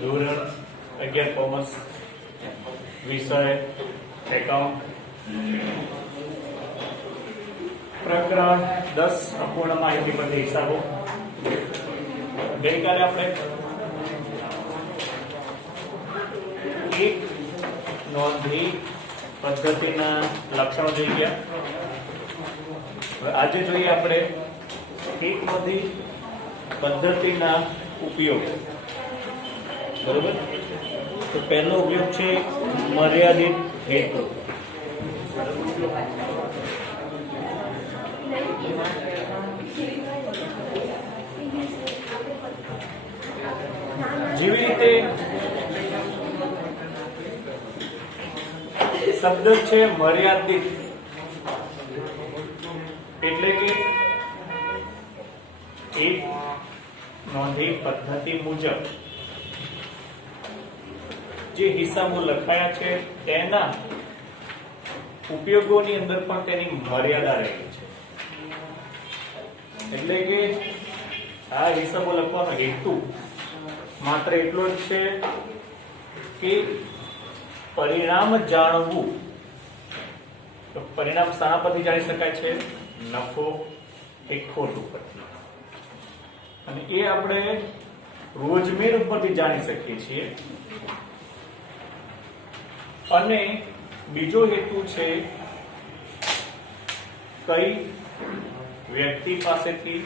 ધોરણ 11 કોમર્સ વિષય એકાઉન્ટ પ્રકરણ 10 અપૂર્ણ માહિતી પર હિસાબો. ગઈકાલે આપણે એક નોંધી પદ્ધતિના લક્ષણો જોઈ ગયા. આજે જોઈએ આપણે એક નોંધી પદ્ધતિના ઉપયોગ. બરોબર. તો પહેલો ઉપયોગ છે મર્યાદિત હેતુ. જેવી રીતે શબ્દ છે મર્યાદિત, એટલે કે એક નોંધી પદ્ધતિ મુજબ જે હિસાબો લખાયા છે તેના ઉપયોગોની અંદર પણ તેની મર્યાદા રહેલી છે. એટલે કે આ હિસાબો લખવાનો હેતુ માત્ર એટલો જ છે કે પરિણામ જાણવું. તો પરિણામ શાના પરથી જાણી શકાય છે? નફો કે ખોટું પરથી. અને એ આપણે રોજમેર ઉપરથી જાણી શકીએ છીએ. અને બીજો હેતુ છે કઈ વ્યક્તિ પાસેથી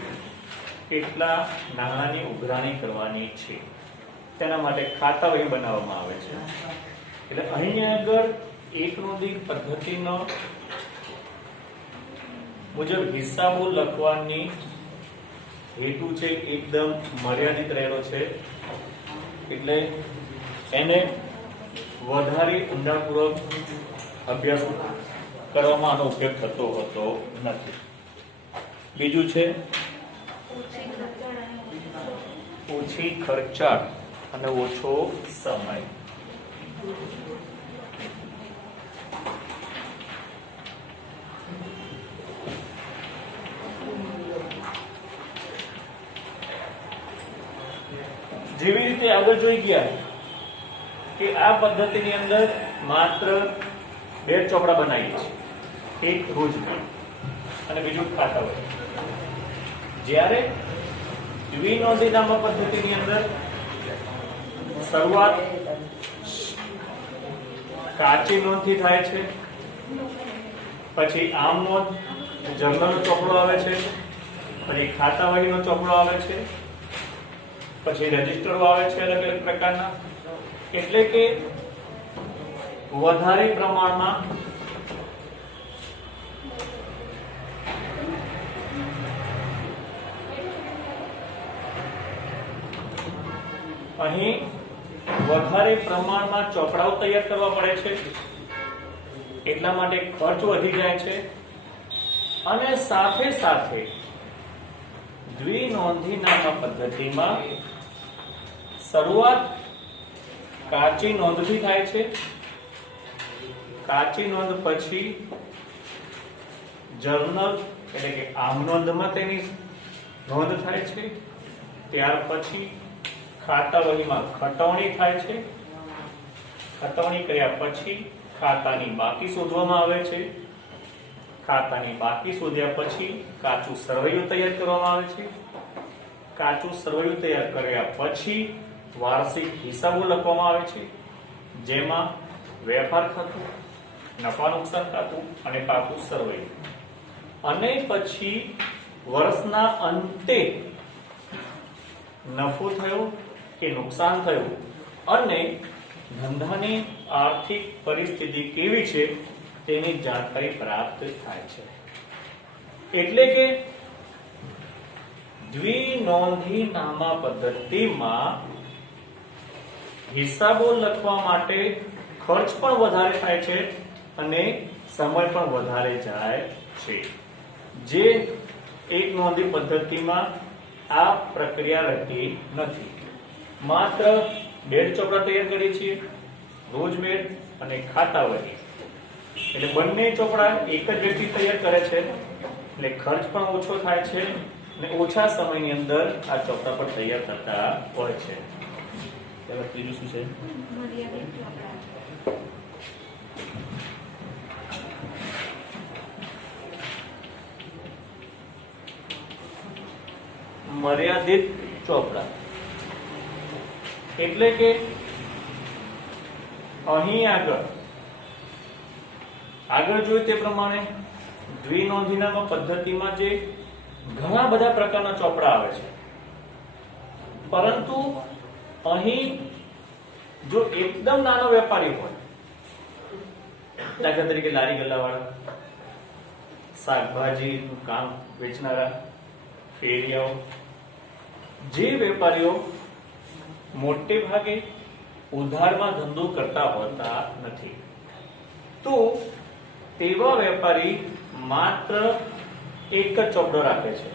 કેટલા નાણાંની ઉઘરાણી કરવાની છે તેના માટે ખાતા વહી બનાવવામાં આવે છે. એટલે અહીં આગળ એક નોંધી પદ્ધતિનો મુજબ હિસાબો લખવાની હેતુ છે એકદમ મર્યાદિત રહેલો છે. એટલે એને વધારે ઊંડાણપૂર્વક અભ્યાસ કરવામાં આનો ઉપયોગ થતો હોતો નથી. બીજું છે ઓછી ખર્ચાળ અને ઓછો સમય. જેવી રીતે આગળ જોઈ ગયા કે આ પદ્ધતિની અંદર માત્ર બે ચોપડા બનાવીએ છીએ, એક રોજની અને બીજું ખાતા વહી. જ્યારે દ્વિનોંધી નામક પદ્ધતિની અંદર શરૂઆત કાચી નોંધથી થાય છે, પછી આમ નોંધ જર્નલ ચોપડો આવે છે, પછી ખાતા વહીનો ચોપડો આવે છે, પછી રજિસ્ટરો આવે છે અલગ અલગ પ્રકારના. એટલે કે વધારે પ્રમાણમાં અહીં વધારે પ્રમાણમાં ચોપડાઓ તૈયાર કરવા પડે છે. એટલા માટે ખર્ચ વધી જાય છે. અને સાથે સાથે દ્વિનોંધી નામક પદ્ધતિમાં શરૂઆત કાચી નોંધથી થાય છે. કાચી નોંધ પછી જર્નલ એટલે કે આમ નોંધમાં તેની નોંધ થાય છે. ત્યાર પછી ખાતા વહીમાં ખટવણી થાય છે. ખટવણી કર્યા પછી ખાતાની બાકી શોધવામાં આવે છે. ખાતાની બાકી શોધ્યા પછી કાચું સરવૈયું તૈયાર કરવામાં આવે છે. કાચું સરવૈયું તૈયાર કર્યા પછી વાર્ષિક હિસાબો લખવામાં આવે છે, જેમાં વેપાર ખાતું, નફા નુકસાન ખાતું અને કાચું સરવૈયું. અને પછી વર્ષના અંતે નફો થયો કે નુકસાન થયું અને ધંધાની આર્થિક પરિસ્થિતિ કેવી છે તેની જાણકારી પ્રાપ્ત થાય છે. એટલે કે દ્વિનોંધી નામા પદ્ધતિમાં હિસાબો લખવા માટે ખર્ચ પણ વધારે થાય છે અને સમય પણ વધારે જાય છે. જે એક નોંધી પદ્ધતિમાં આ પ્રક્રિયા રહેતી નથી. માત્ર બે ચોપડા તૈયાર કરીએ છીએ, રોજમેર અને ખાતા વહી. એટલે બંને ચોપડા એક જ વ્યક્તિ તૈયાર કરે છે, એટલે ખર્ચ પણ ઓછો થાય છે ને ઓછા સમયની અંદર આ ચોપડા પર તૈયાર થતા હોય છે. ત્યારબાદ ત્રીજું શું છે? મર્યાદિત ચોપડા. એટલે કે અહીં આગળ જોયું તે પ્રમાણે દ્વિનોંધીનામા પદ્ધતિમાં જે ઘણા બધા પ્રકારના ચોપડા આવે છે, પરંતુ અહીં જો એકદમ નાનો વેપારી હોય, દાખલા તરીકે લારી ગલ્લાવાળા, શાકભાજીનું કામ વેચનારા, ફેરિયાઓ, જે વેપારીઓ મોટે ભાગે ઉધારમાં ધંધો કરતા હોતા નથી, તો તેવા વેપારી માત્ર એક જ ચોપડો રાખે છે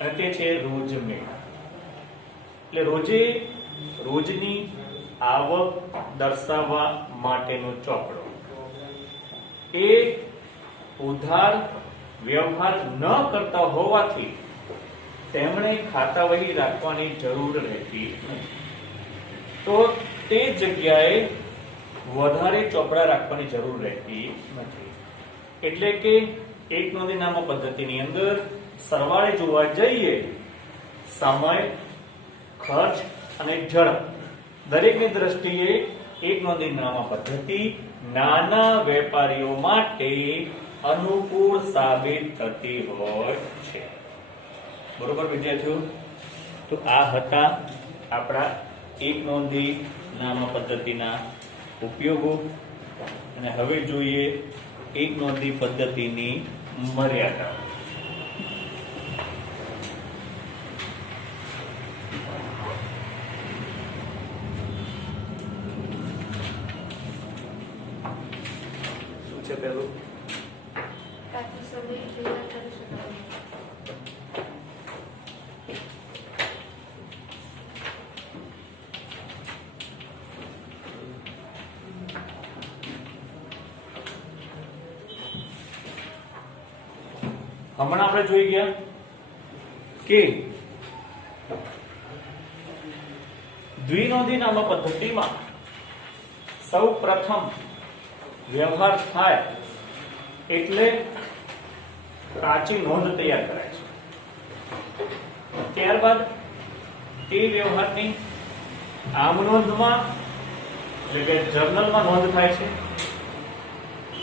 અને તે છે રોજમેળા. એટલે રોજની આવક દર્શાવવા માટેનો ચોપડો. એ ઉધાર વ્યવહાર ન કરતા હોવાથી તેમણે ખાતા વહી રાખવાની જરૂર રહેતી નથી, તો તે જગ્યાએ વધારે ચોપડા રાખવાની જરૂર રહેતી નથી. એટલે કે એક નોંધીનામા પદ્ધતિની અંદર સરવાળે જોવા જઈએ, સમય, ખર્ચ અને ઝડપ દરેકની દ્રષ્ટિએ એક નોંધીનામા પદ્ધતિ નાના વેપારીઓ માટે અનુકૂળ સાબિત થતી હોય છે. બરોબર વિદ્યાર્થીઓ? તો આ હતા આપણા એક નોંધીનામા પદ્ધતિના ઉપયોગો. અને હવે જોઈએ એક નોંધી પદ્ધતિની મર્યાદા. શું છે પેલું? હમણાં આપણે જોઈ ગયા કે દ્વિનોંધીનામા પદ્ધતિમાં સૌ પ્રથમ વ્યવહાર થાય એટલે કાચી નોંધ તૈયાર કરાય છે. ત્યારબાદ તે વ્યવહારની આમ નોંધમાં એટલે કે જર્નલમાં નોંધ થાય છે.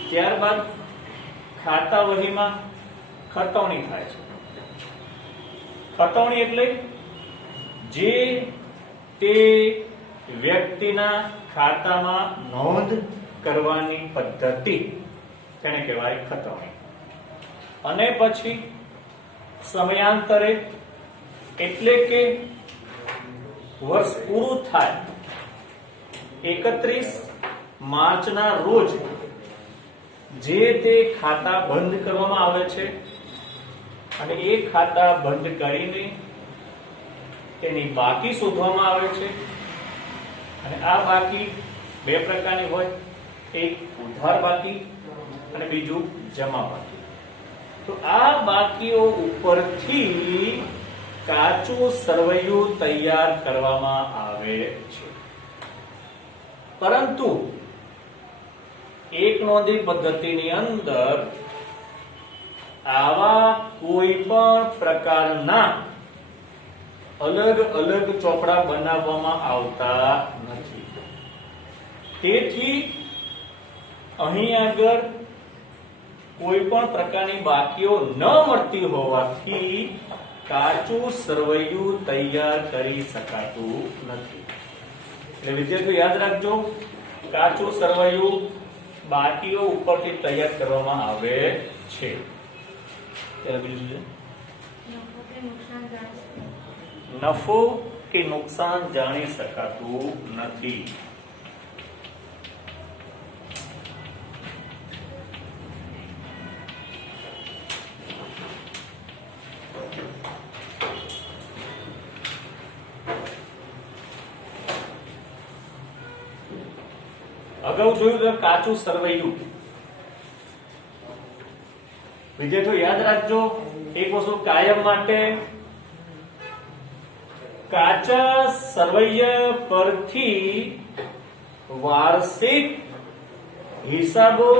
ત્યારબાદ ખાતા વહીમાં ખતવણી થાય છે. ખતવણી એટલે જે તે વ્યક્તિના ખાતામાં નોંધ કરવાની પદ્ધતિ, તેને કહેવાય ખતવણી. અને પછી સમયાંતરે એટલે કે વર્ષ પૂરું થાય 31 માર્ચના રોજ જે તે ખાતા બંધ કરવામાં આવે છે અને એ ખાતા બંધ કરીને તેની બાકી શોધવામાં આવે છે. અને આ બાકી બે પ્રકારની હોય, એક ઉધાર બાકી અને બીજું જમા બાકી. તો આ બાકીઓ ઉપરથી કાચું સરવૈયું તૈયાર કરવામાં આવે છે. પરંતુ એક નોંધી પદ્ધતિની અંદર આવા કોઈ પણ પ્રકારના અલગ અલગ ચોપડા બનાવવામાં આવતા નથી. તેથી અહીં આગળ કોઈ પણ પ્રકારની બાકીઓ ન મળતી હોવાથી કાચું સરવૈયું તૈયાર કરી શકાતું નથી. એટલે વિદ્યાર્થીઓ યાદ રાખજો, કાચું સરવૈયું બાકીઓ ઉપરથી તૈયાર કરવામાં આવે છે. નફો કે નુકસાન જાણી શકાતું નથી. અગાઉ જોયું કાચું સરવૈયું. વિદ્યાર્થીઓ યાદ રાખજો, એક વસ્તુ કાયમ માટે કાચા સરવૈયા પરથી વાર્ષિક હિસાબો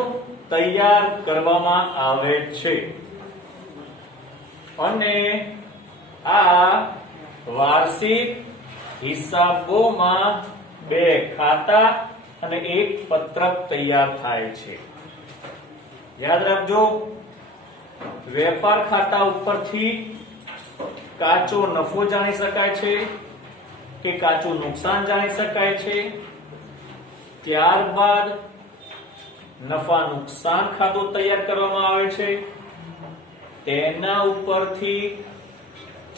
તૈયાર કરવામાં આવે છે અને આ વાર્ષિક હિસાબોમાં 2 ખાતા અને 1 પત્રક તૈયાર થાય છે. યાદ રાખજો, વેપાર ખાતા ઉપરથી કાચો નફો જાણી શકાય છે કે કાચું નુકસાન જાણી શકાય છે. ત્યારબાદ નફા નુકસાન ખાતું તૈયાર કરવામાં આવે છે. તેના ઉપરથી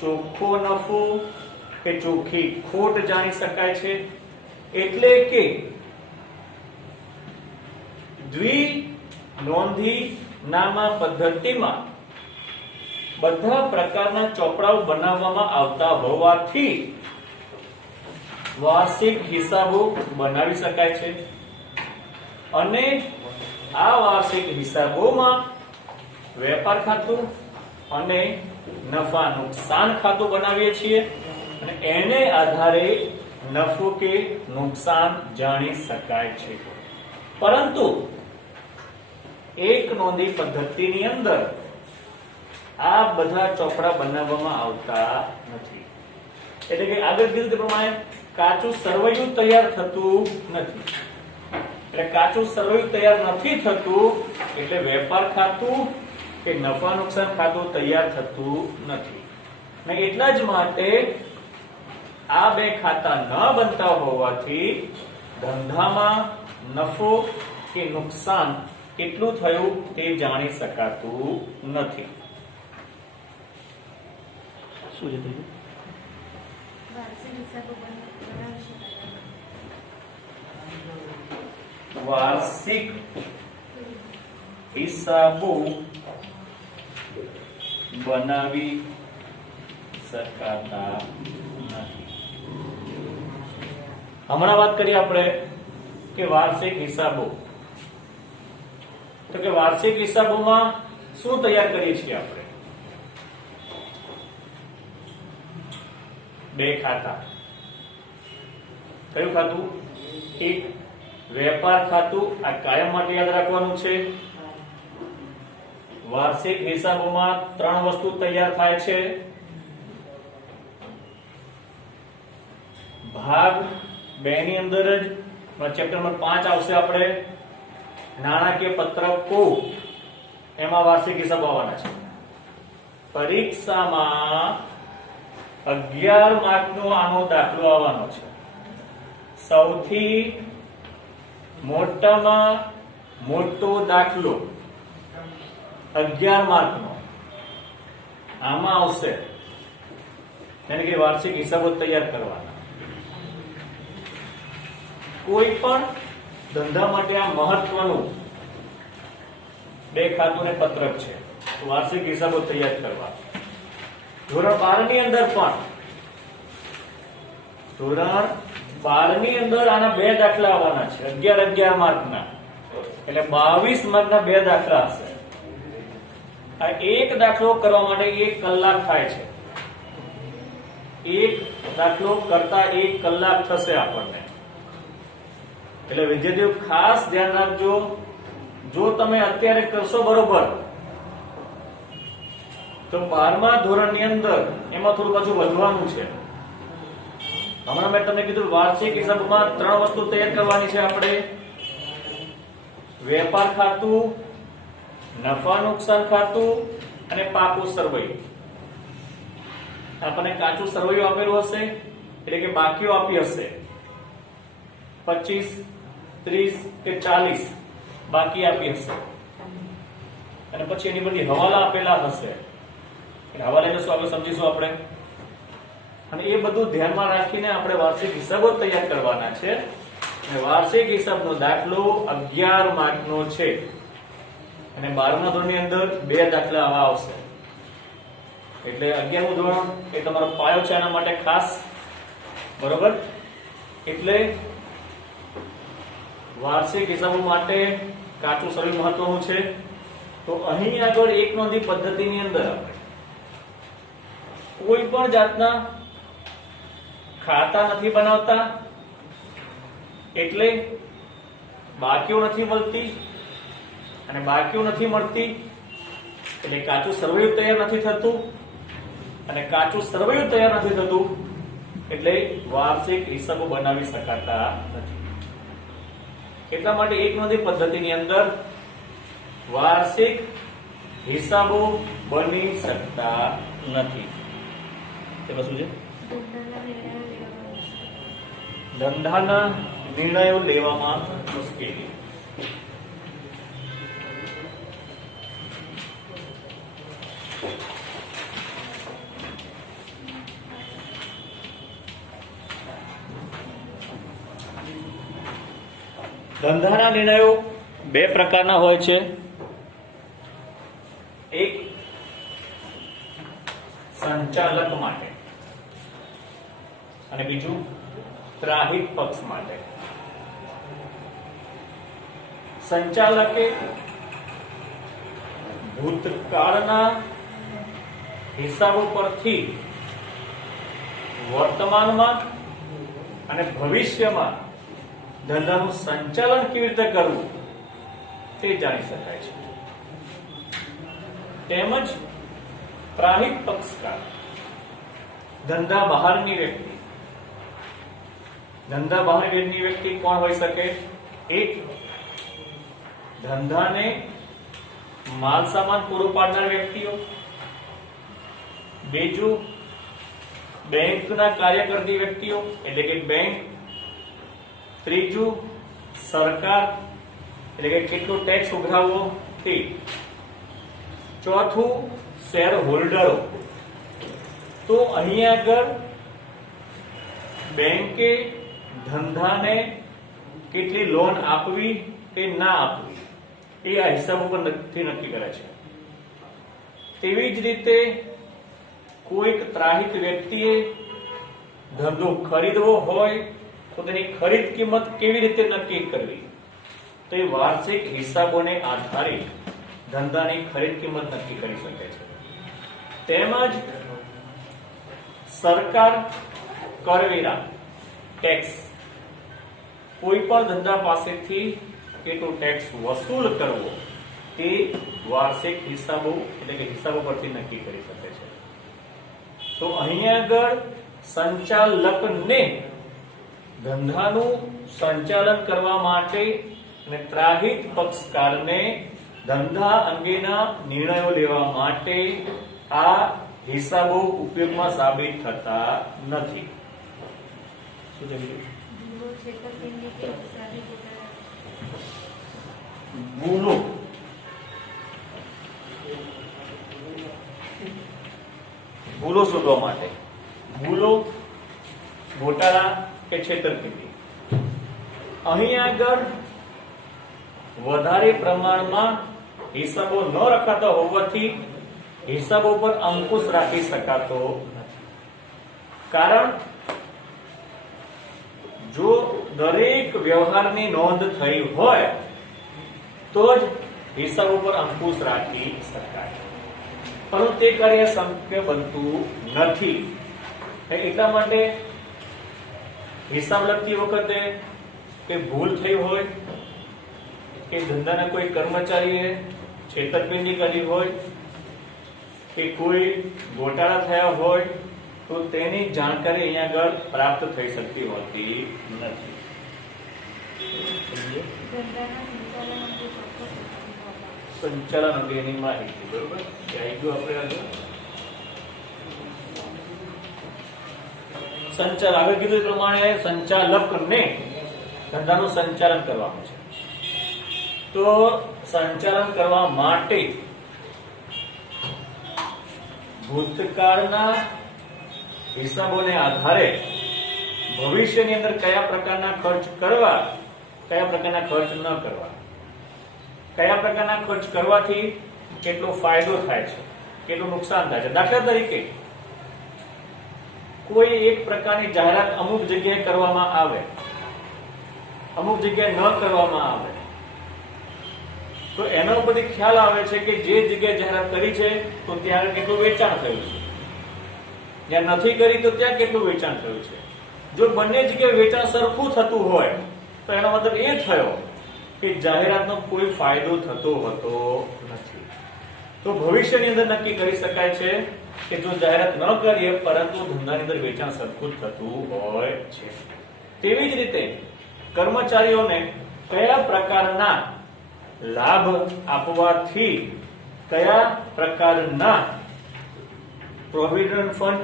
ચોખ્ખો નફો કે ચોખ્ખી ખોટ જાણી શકાય છે. એટલે કે દ્વિનોંધી નામા પદ્ધતિમાં બધા પ્રકારના ચોપડાઓ બનાવવામાં આવતા હોવાથી વાર્ષિક હિસાબો બનાવી શકાય છે અને આ વાર્ષિક હિસાબોમાં વેપાર ખાતું અને નફા નુકસાન ખાતું બનાવીએ છીએ અને એને આધારે નફો કે નુકસાન જાણી શકાય છે. પરંતુ એક નોંધી પદ્ધતિની અંદર આ બધા ચોપડા બનાવવામાં આવતા નથી. એટલે કે આગળ કીધું તે પ્રમાણે કાચું સરવૈયું તૈયાર થતું નથી. એટલે કાચું સરવૈયું તૈયાર નથી થતું એટલે વેપાર ખાતું કે નફા નુકસાન ખાતું તૈયાર થતું નથી. ને એટલા જ માટે આ 2 ખાતા ન બનતા હોવાથી ધંધામાં નફો કે નુકસાન કેટલું થયું તે જાણી શકાતું નથી. શું છે થયું? વાર્ષિક હિસાબો બનાવી શકાતા નથી. હમણાં વાત કરીએ આપણે કે વાર્ષિક હિસાબો. તો કે વાર્ષિક હિસાબોમાં શું તૈયાર કરીએ છીએ આપણે? 2 ખાતા. કયું ખાતું? એક વેપાર ખાતું. આ કાયમ માટે યાદ રાખવાનું છે. વાર્ષિક હિસાબોમાં 3 વસ્તુ તૈયાર થાય છે. ભાગ 2 ની અંદર જ ચેપ્ટર નંબર 5 આવશે. આપણે નાણાકીય પત્રકો એમાં વાર્ષિક હિસાબ આવવાના છે. પરીક્ષામાં 11 માર્કનો આનો દાખલો આવવાનો છે. સૌથી મોટામાં મોટો દાખલો 11 માર્કનો આમાં આવશે. એટલે કે વાર્ષિક હિસાબો તૈયાર કરવાના. કોઈ પણ ધંધા માટે આ મહત્વનું 2 ખાતું ને પત્રક છે. વાર્ષિક હિસાબો તૈયાર કરવા. ધોરણ 12 ની અંદર પણ ધોરણ 12 ની અંદર આના 2 દાખલા આવવાના છે. 11 માર્કના. એટલે 22 માર્કના 2 દાખલા હશે. આ એક દાખલો કરવા માટે 1 કલાક થાય છે. એક દાખલો કરતા 1 કલાક થશે આપણને. એટલે વિદ્યાર્થીઓ ખાસ ધ્યાન રાખજો. જો તમે અત્યારે કરશો બરોબર તો 12મા ધોરણની અંદર એમાં થોડું પાછું વધવાનું છે. હમણાં મેં તમને કીધું વાર્ષિક હિસાબમાં 3 વસ્તુ તૈયાર કરવાની છે આપણે. વેપાર ખાતું, નફા નુકસાન ખાતું અને પાકું સરવૈયું. આપણને કાચું સરવૈયું આપેલું હશે એટલે કે બાકીઓ આપી હશે 25, 30 કે 40 બાકી આપી હશે અને પછી એની બધી હવાલા આપેલા હશે. એટલે હવાલા એટલે શું આપણે સમજીશું આપણે. અને એ બધું ધ્યાનમાં રાખીને આપણે વાર્ષિક હિસાબો તૈયાર કરવાના છે. અને વાર્ષિક હિસાબનો દાખલો 11 માર્કનો છે અને 12મા ધોરણની અંદર 2 દાખલા આવા આવશે. એટલે 11મું ધોરણ એ તમારો પાયો છે એના માટે ખાસ. બરોબર? એટલે વાર્ષિક હિસાબો માટે કાચું સરવૈયું મહત્વનું છે. તો અહીં આગળ એક નોંધી પદ્ધતિની અંદર કોઈ પણ જાતના ખાતા નથી બનાવતા, એટલે બાકીઓ નથી મળતી, અને બાકીઓ નથી મળતી એટલે કાચું સરવૈયું તૈયાર નથી થતું, અને કાચું સરવૈયું તૈયાર નથી થતું એટલે વાર્ષિક હિસાબો બનાવી શકાતા નથી. એટલા માટે એક નોંધણી પદ્ધતિની અંદર વાર્ષિક હિસાબો બની શકતા નથી. એમાં શું છે? ધંધાના નિર્ણયો લેવામાં મુશ્કેલી. ધંધાના નિર્ણયો બે પ્રકારના હોય છે. એક સંચાલક માટે અને બીજું ત્રાહિત પક્ષ માટે. સંચાલકે ભૂતકાળના હિસાબો પરથી વર્તમાનમાં અને ભવિષ્યમાં ધંધાનું સંચાલન કેવી રીતે કરવું તે જાણી શકાય છે. તેમજ ત્રાહિત પક્ષકાર ધંધા બહારની વ્યક્તિ. ધંધા બહારની વ્યક્તિ કોણ હોઈ શકે? એક ધંધાને માલ સામાન પૂરું પાડનાર વ્યક્તિઓ, બીજું બેંકના કાર્ય કરતી વ્યક્તિઓ એટલે કે બેંક, ત્રીજું સરકાર એટલે કે કેટલું ટેક્સ ઉઘરાવવો તે, ચોથું શેર હોલ્ડરો. તો અહીંયા આગળ બેંકે ધંધાને કેટલી લોન આપવી કે ના આપવી એ આ હિસાબ ઉપર નક્કી કરે છે. તેવી જ રીતે કોઈક ત્રાહિત વ્યક્તિએ ધંધો ખરીદવો હોય તો તેની ખરીદ કિંમત કેવી રીતે નક્કી કરવી, તો એ વાર્ષિક હિસાબોને આધારે ધંધાની ખરીદ કિંમત નક્કી કરી શકે છે. તેમજ સરકાર કરવેરા ટેક્સ, કોઈ પણ ધંધા પાસેથી કેટલો ટેક્સ વસૂલ કરવો તે વાર્ષિક હિસાબો એટલે કે હિસાબો પરથી નક્કી કરી શકે છે. તો અહીંયા આગળ સંચાલકને ધંધાનું સંચાલન કરવા માટે અને ત્રાહિત પક્ષકારને ધંધા અંગેના નિર્ણયો લેવા માટે આ હિસાબો ઉપયોગમાં સાબિત થતા નથી. શું છે બીજું? ભૂલો ભૂલો શોધવા માટે. ભૂલો, ગોટાળા કે છેતરપિંડી. અહીં આગળ વધારે પ્રમાણમાં હિસાબો ન રખાતા હોવાથી હિસાબો પર અંકુશ રાખી શકાતો નથી. કારણ જો દરેક વ્યવહારની નોંધ થઈ હોય તો જ હિસાબો પર અંકુશ રાખી શકાય, પરંતુ તે કાર્ય શક્ય બનતું નથી. એટલા માટે હિસાબ લખતી વખતે કે ભૂલ થઈ હોય કે ધંધાના કોઈ કર્મચારીએ છેતરપિંડી કરી હોય કે કોઈ ગોટાળા થયા હોય તો તેની જાણકારી અહીંયા આગળ પ્રાપ્ત થઈ શકતી હોતી નથી. સંચાલન અંગેની માહિતી. બરોબર, આવી ગયું આપણે આગળ. સંચાલન આગળ કીધું એ પ્રમાણે સંચાલકને ધંધાનું સંચાલન કરવાનું છે. તો સંચાલન કરવા માટે ભૂતકાળના હિસાબોને આધારે ભવિષ્યની અંદર કયા પ્રકારના ખર્ચ કરવા, કયા પ્રકારના ખર્ચ ન કરવા, કયા પ્રકારના ખર્ચ કરવાથી કેટલો ફાયદો થાય છે, કેટલું નુકસાન થાય છે. દાખલા તરીકે કોઈ એક પ્રકારની જાહેરાત અમુક જગ્યાએ કરવામાં આવે, અમુક જગ્યાએ ન કરવામાં આવે, તો એના ઉપરથી ખ્યાલ આવે છે કે જે જગ્યાએ જાહેરાત કરી છે તો ત્યાં કેટલું વેચાણ થયું છે. જ્યાં નથી કરી તો ત્યાં કેટલું વેચાણ થયું છે. જો બંને જગ્યાએ વેચાણ સરખું થતું હોય તો એનો મતલબ એ થયો કે જાહેરાતનો કોઈ ફાયદો થતો હોતો નથી. તો ભવિષ્યની અંદર નક્કી કરી શકાય છે કે જો જાહેરાત ન કરીએ પરંતુ ધંધાની અંદર વેચાણ સરખું જ થતું હોય છે. તેવી જ રીતે કર્મચારીઓને કયા પ્રકારના લાભ આપવાથી, કયા પ્રકારના પ્રોવિડન્ટ ફંડ,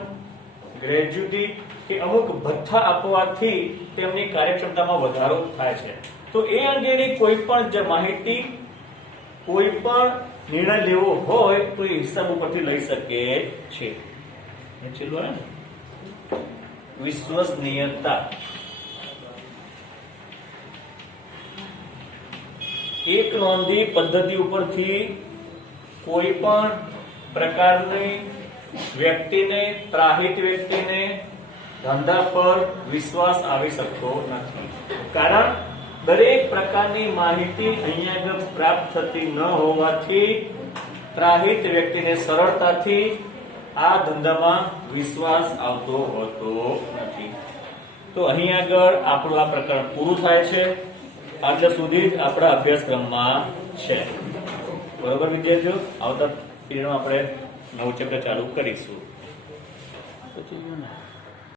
ગ્રેજ્યુટી કે અમુક ભથ્થા આપવાથી તેમની કાર્યક્ષમતામાં વધારો થાય છે. તો એ અંગેની કોઈ પણ માહિતી, કોઈ પણ નિર્ણય લેવો હોય તો એ હિસાબ ઉપરથી લઈ શકે છે. વિશ્વસનીયતા. એક નોંધી પદ્ધતિ ઉપરથી કોઈ પણ પ્રકારની વ્યક્તિને, ત્રાહિત વ્યક્તિને ધંધા પર વિશ્વાસ આવી શકતો નથી. કારણ દરેક પ્રકારની માહિતી અહીંયા આગળ પ્રાપ્ત થતી ન હોવાથી ત્રાહિત વ્યક્તિને સરળતાથી આ ધંધામાં વિશ્વાસ આવતો હોતો નથી. તો અહીં આગળ આપણું આ પ્રકરણ પૂરું થાય છે. આટલા સુધી જ આપણા અભ્યાસક્રમમાં છે. બરોબર વિદ્યાર્થીઓ, આવતા પીરિયડમાં આપણે નવું ચેપ્ટર ચાલુ કરીશું.